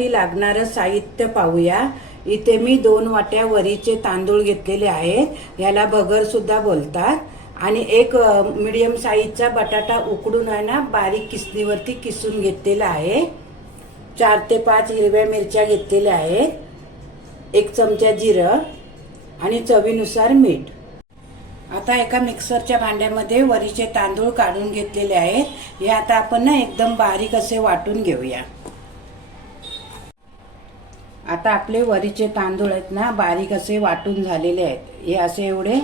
त्यासाठी लागणारं साहित्य पाहूया. इथे मी दोन वाट्या वरीचे तांदूळ घेतलेले आहेत याला बगर सुद्धा बोलतात. आणि एक मिडियम साईजचा बटाटा उकडून आहे ना बारीक किसणीवरती किसून घेतलेला आहे. चार ते पाच हिरव्या मिरच्या घेतलेल्या आहेत. एक चमचा जिरं आणि चवीनुसार मीठ. आता एका मिक्सरच्या भांड्यामध्ये वरीचे तांदूळ काढून घेतलेले आहेत. हे आता आपण ना एकदम बारीक असे वाटून घेऊया. आता आपले वरीचे तांदूळ आहेत ना बारीक असे वाटून झालेले आहेत. हे असे एवढे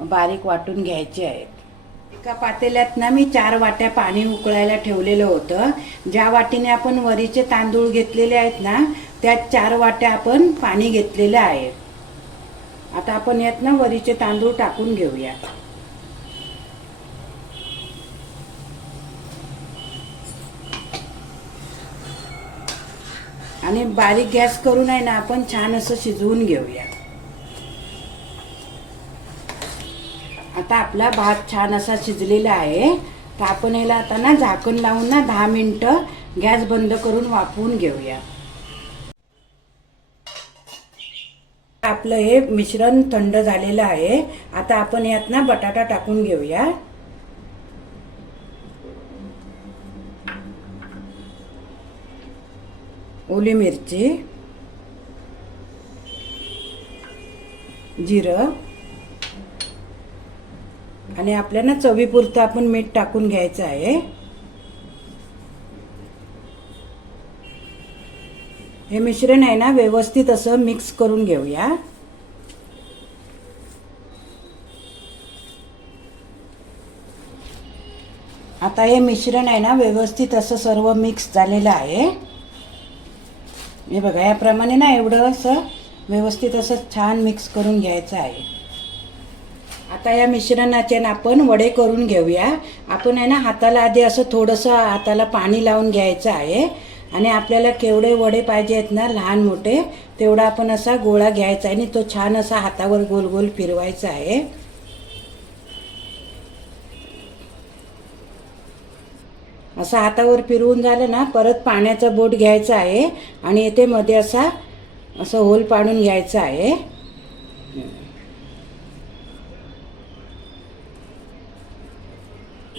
बारीक वाटून घ्यायचे आहेत. एका पातेल्यात ना मी चार वाट्या पाणी उकळायला ठेवलेलं होतं. ज्या वाटीने आपण वरीचे तांदूळ घेतलेले आहेत ना त्यात चार वाट्या आपण पाणी घेतलेलं आहे. आता आपण यात ना वरीचे तांदूळ टाकून घेऊया आणि बारीक गॅस करून आहे ना आपण छान असं शिजवून घेऊया. आता आपला भात छान असा शिजलेला आहे. तर आपण याला आता ना झाकण लावून ना दहा मिनटं गॅस बंद करून वाफवून घेऊया. आपलं हे मिश्रण थंड झालेलं आहे. आता आपण यात ना बटाटा टाकून घेऊया. ओली मिरची जिरं आणि आपल्याला चवीपुरतं आपण मीठ टाकून घ्यायचं आहे. हे मिश्रण आहे ना व्यवस्थित असं मिक्स करून घेऊया. आता हे मिश्रण आहे ना व्यवस्थित असं सर्व मिक्स झालेलं आहे. हे बघा याप्रमाणे ना एवढं असं व्यवस्थित असं छान मिक्स करून घ्यायचं आहे. आता या मिश्रणाचे ना आपण वडे करून घेऊया. आपण आहे ना हाताला आधी असं थोडंसं हाताला पाणी लावून घ्यायचं आहे. आणि आपल्याला केवढे वडे पाहिजे आहेत ना लहान मोठे तेवढा आपण असा गोळा घ्यायचा आहे आणि तो छान असा हातावर गोल गोल फिरवायचा आहे. असं हातावर फिरवून झालं ना परत पाण्याचा बोट घ्यायचा आहे आणि येथे मध्ये असा असं होल पाडून घ्यायचा आहे.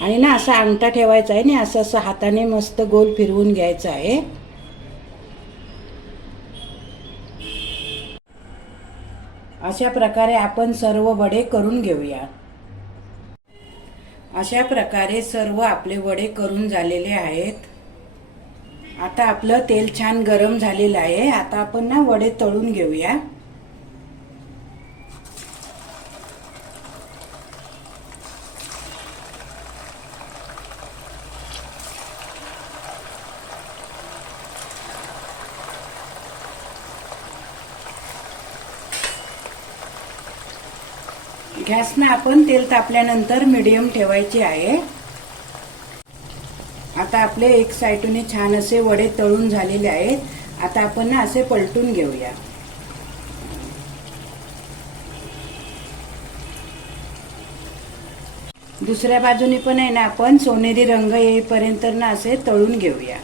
आणि ना असा अंगठा ठेवायचा आहे आणि असं असं हाताने मस्त गोल फिरवून घ्यायचा आहे. अशा प्रकारे आपण सर्व वडे करून घेऊया अशा प्रकारे सर्व आपले वडे करून झालेले आहेत. आता आपलं तेल छान गरम झालेलं आहे. आता आपण ना वडे तळून घेऊया. गॅसनं आपण तेल तापल्यानंतर मिडियम ठेवायचे आहे. आता आपले एक साईटने छान असे वडे तळून झालेले आहेत. आता आपण ना असे पलटून घेऊया. दुसऱ्या बाजूने पण आहे ना आपण सोनेरी रंग येईपर्यंत ना असे तळून घेऊया.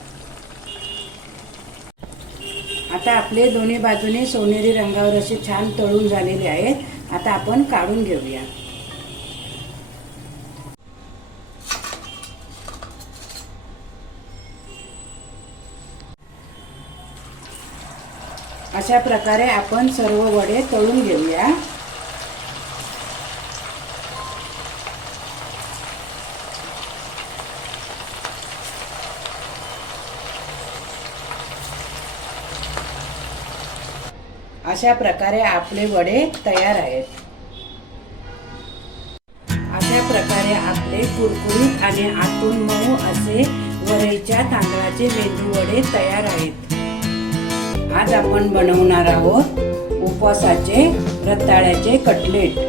आता आपले दोन्ही बाजूने सोनेरी रंगावर असे छान तळून झालेले आहेत. आता आपण काढून घेऊया. अशा प्रकारे आपण सर्व वडे तळून घेऊया. अशा प्रकारे आपले वडे तयार आहेत. अशा प्रकारे आपले कुरकुरीत आणि आतून मऊ असे वरईच्या तांदळाचे मेंदू वडे तयार आहेत. आज आपण बनवणार आहोत उपवासाचे रताळ्याचे कटलेट.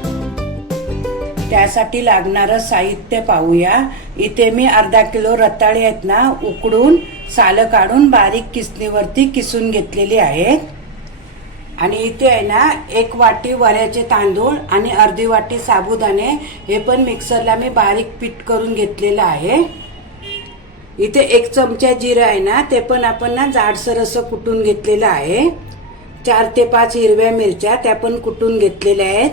त्यासाठी लागणारं साहित्य पाहूया. इथे मी अर्धा किलो रताळे आहेत ना उकडून सालं काढून बारीक किसणीवरती किसून घेतलेली आहेत. आणि इथे आहे ना एक वाटी वऱ्याचे तांदूळ आणि अर्धी वाटी साबुदाणे हे पण मिक्सरला मी बारीक पीठ करून घेतलेलं आहे. इथे एक चमचा जिरं आहे ना ते पण आपण ना जाडसर असं कुटून घेतलेलं आहे. चार ते पाच हिरव्या मिरच्या त्या पण कुटून घेतलेल्या आहेत.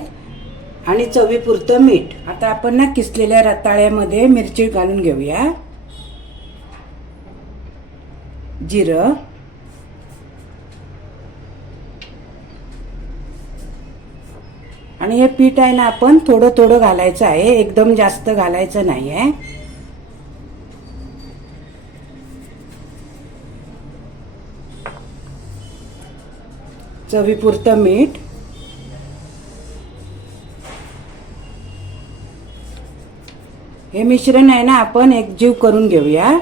आणि चवीपुरतं मीठ. आता आपण ना किसलेल्या रताळ्यामध्ये मिरची घालून घेऊया. जिरं. आणि हे पीठ आहे ना आपण थोडं थोडं घालायचं आहे. एकदम जास्त घालायचं नाही आहे चवीपुरतं मीठ. हे मिश्रण आहे ना आपण एकजीव करून घेऊया.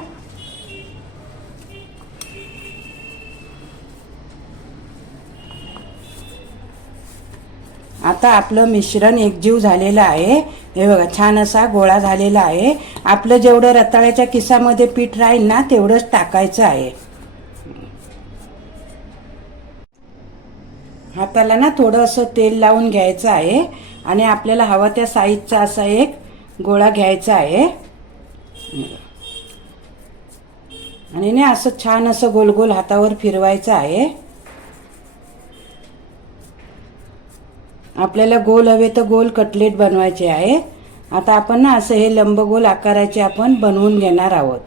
आता आपलं मिश्रण एकजीव झालेलं आहे. हे बघा छान असा गोळा झालेला आहे. आपलं जेवढं रताळ्याच्या किसामध्ये पीठ राहील ना तेवढंच टाकायचं आहे. हाताला ना थोडं असं तेल लावून घ्यायचं आहे. आणि आपल्याला हवा त्या साईजचा असा एक गोळा घ्यायचा आहे. आणि ना असं छान असं गोल गोल हातावर फिरवायचं आहे. आपल्याला गोल हवे तर गोल कटलेट बनवायचे आहे. आता आपण ना असं हे लंबगोल आकाराचे आपण बनवून घेणार आहोत.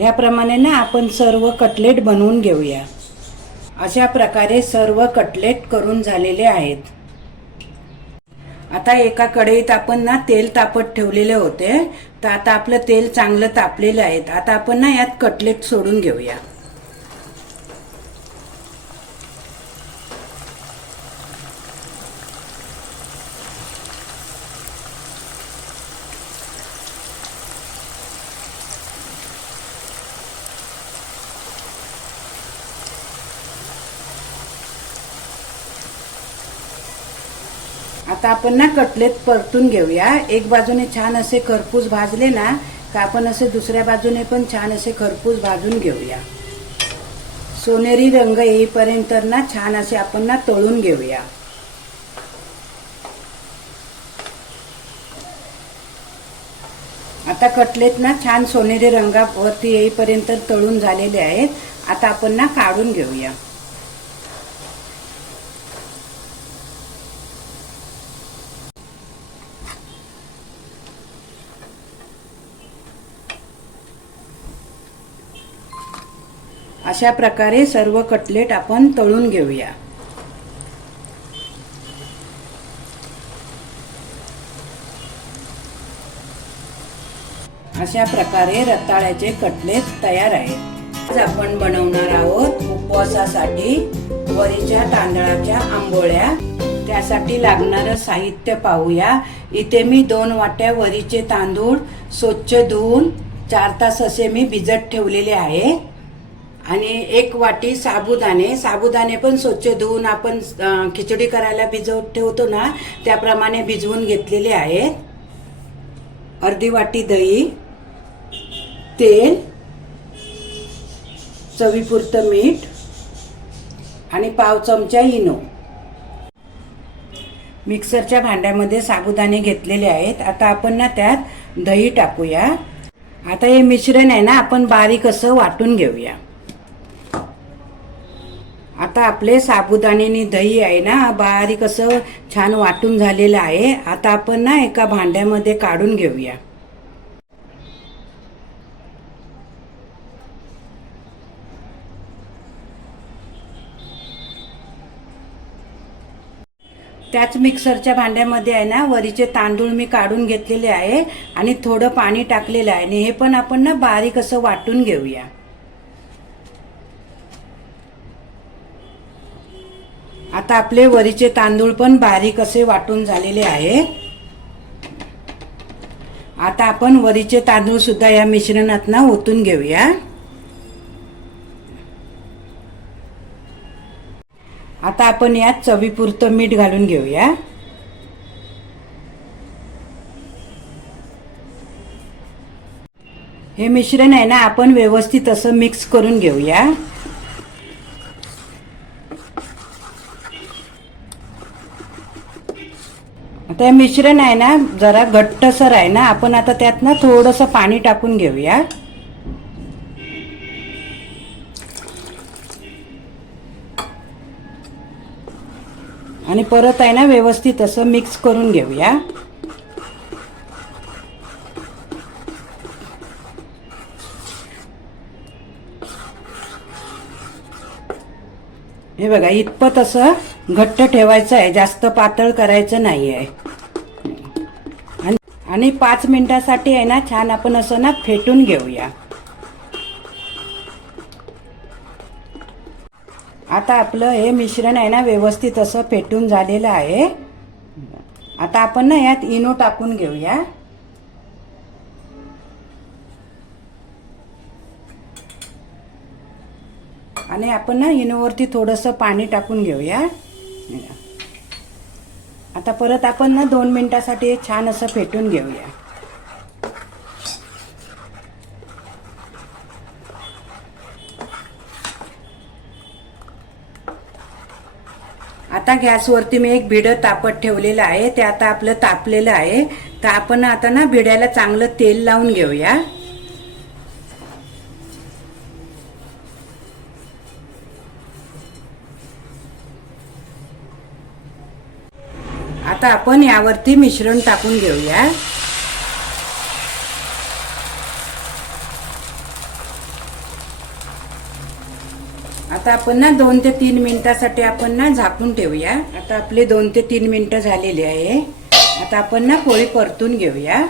याप्रमाणे ना आपण सर्व कटलेट बनवून घेऊया. अशा प्रकारे सर्व कटलेट करून झालेले आहेत. आता एका कढईत आपण ना तेल तापत ठेवलेले होते. तर आता आपलं तेल चांगलं तापलेलं आहे. आता आपण ना यात कटलेट सोडून घेऊया. आता आपण ना कटलेट परतून घेऊया. एक बाजूने छान असे खरपूस भाजले ना तर आपण असे दुसऱ्या बाजूने पण छान असे खरपूस भाजून घेऊया. सोनेरी रंग येईपर्यंत ना छान असे आपण ना तळून घेऊया. आता कटलेत ना छान सोनेरी रंगावरती येईपर्यंत तळून झालेले आहेत. आता आपण ना काढून घेऊया. अशा प्रकारे सर्व कटलेट आपण तळून घेऊया. अशा प्रकारे रताळ्याचे कटलेट तयार आहेत. आज आपण बनवणार आहोत उपवासासाठी वरीच्या तांदळाच्या आंबोळ्या. त्यासाठी लागणारं साहित्य पाहूया. इथे मी दोन वाट्या वरीचे तांदूळ स्वच्छ धुवून चार तास असे मी भिजत ठेवलेले आहे. आणि एक वाटी साबुदाणे साबुदाणे पण स्वच्छ धुवून आपण खिचडी करायला भिजवत ठेवतो ना त्याप्रमाणे भिजवून घेतलेले आहेत. अर्धी वाटी दही तेल चवीपुरतं मीठ आणि पाव चमचा इनो. मिक्सरच्या भांड्यामध्ये साबुदाणे घेतलेले आहेत. आता आपण ना त्यात दही टाकूया. आता हे मिश्रण आहे ना आपण बारीक असं वाटून घेऊया. आता आपले साबुदाण्याने दही आहे ना बारीक असं छान वाटून झालेलं आहे. आता आपण ना एका भांड्यामध्ये काढून घेऊया. त्याच मिक्सरच्या भांड्यामध्ये आहे ना वरीचे तांदूळ मी काढून घेतलेले आहे आणि थोडं पाणी टाकलेलं आहे. आणि हे पण आपण ना बारीक असं वाटून घेऊया. आता आपले वरीचे तांदूळ पण बारीक असे वाटून झालेले आहे. आता आपण वरीचे तांदूळ सुद्धा या मिश्रणात ना ओतून घेऊया. आता आपण यात चवीपुरतं मीठ घालून घेऊया. हे मिश्रण आहे ना आपण व्यवस्थित असं मिक्स करून घेऊया. आता हे मिश्रण आहे ना जरा घट्टसर आहे ना आपण आता त्यात ना थोडंसं पाणी टाकून घेऊया. आणि परत आहे ना व्यवस्थित असं मिक्स करून घेऊया. हे बघा इतपत असं घट्ट ठेवायचं आहे जास्त पातळ करायचं नाही आहे आणि- आणि पाच मिनिटासाठी आहे ना छान आपण असं ना फेटून घेऊया. आता आपलं हे मिश्रण आहे ना व्यवस्थित असं फेटून झालेलं आहे. आता आपण ना यात इनो टाकून घेऊया. आणि आपण ना इनोवरती थोडंसं पाणी टाकून घेऊया. आता परत आपण ना दोन मिनिटासाठी छान असं फेटून घेऊया. आता गॅसवरती मी एक भिडं तापत ठेवलेलं आहे ते आता आपलं तापलेलं आहे. तर आपण आता ना भिड्याला चांगलं तेल लावून घेऊया. आता आपण यावरती मिश्रण टाकून घेऊया. आता आपण ना दोन ते तीन मिनिटासाठी आपण ना झाकून ठेवूया. आता आपले दोन ते तीन मिनिटं झालेली आहे. आता आपण ना पोळी परतून घेऊया.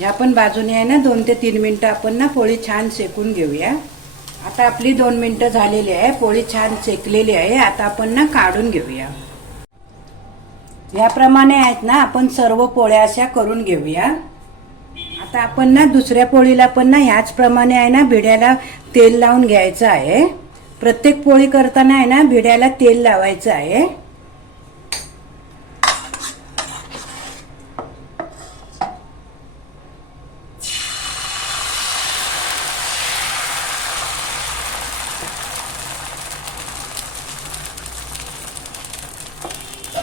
या पण बाजूने आहे ना दोन ते तीन मिनिटं आपण ना पोळी छान शेकून घेऊया. आता आपली दोन मिनिटं झालेली आहे. पोळी छान शेकलेली आहे. आता आपण ना काढून घेऊया. याप्रमाणे आहेत ना आपण सर्व पोळ्या अशा करून घेऊया. आता आपण ना दुसऱ्या पोळीला पण ना ह्याचप्रमाणे आहे ना भिड्याला तेल लावून घ्यायचं आहे. प्रत्येक पोळी करताना आहे ना भिड्याला तेल लावायचं आहे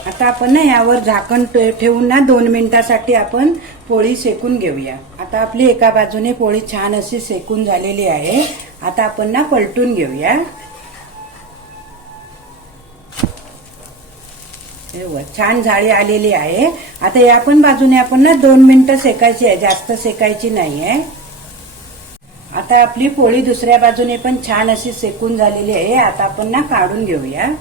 आता आपण ना यावर झाकण ठेवून ना दोन मिनिटासाठी आपण पोळी शेकून घेऊया. आता आपली एका बाजूने पोळी छान अशी शेकून झालेली आहे. आता आपण ना पलटून घेऊया. छान जाळी आलेली आहे. आता या पण बाजूने आपण ना दोन मिनिटं शेकायची आहे जास्त शेकायची नाही आहे आता आपली पोळी दुसऱ्या बाजूने पण छान अशी शेकून झालेली आहे. आता आपण ना काढून घेऊया.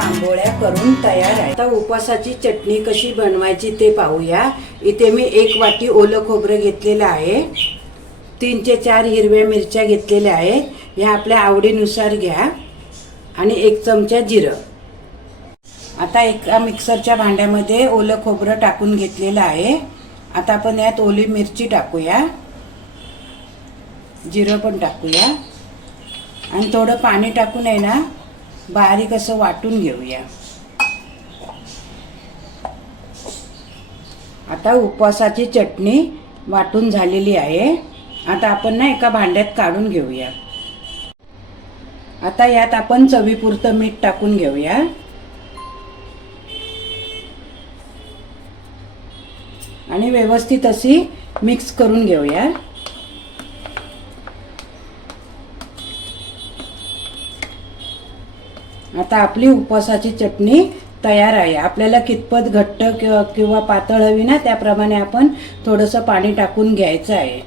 आंबोळ्या करून तयार आहे. आता उपवासाची चटणी कशी बनवायची ते पाहूया. इथे मी एक वाटी ओलं खोबरं घेतलेलं आहे. तीन ते चार हिरव्या मिरच्या घेतलेल्या आहेत. ह्या आपल्या आवडीनुसार घ्या. आणि एक चमचा जिरं. आता एका मिक्सरच्या भांड्यामध्ये ओलं खोबरं टाकून घेतलेलं आहे. आता आपण यात ओली मिरची टाकूया. जिरं पण टाकूया. आणि थोडं पाणी टाकून आहे ना बारीक असं वाटून घेऊया. आता उपवासाची चटणी वाटून झालेली आहे. आता आपण ना एका भांड्यात काढून घेऊया. आता यात आपण चवीपुरतं मीठ टाकून घेऊया. आणि व्यवस्थित अशी मिक्स करून घेऊया. आता आपली उपवासाची चटणी तयार आहे. आपल्याला कितपत घट्ट किंवा किंवा पातळ हवी ना त्याप्रमाणे आपण थोडंसं पाणी टाकून घ्यायचं आहे.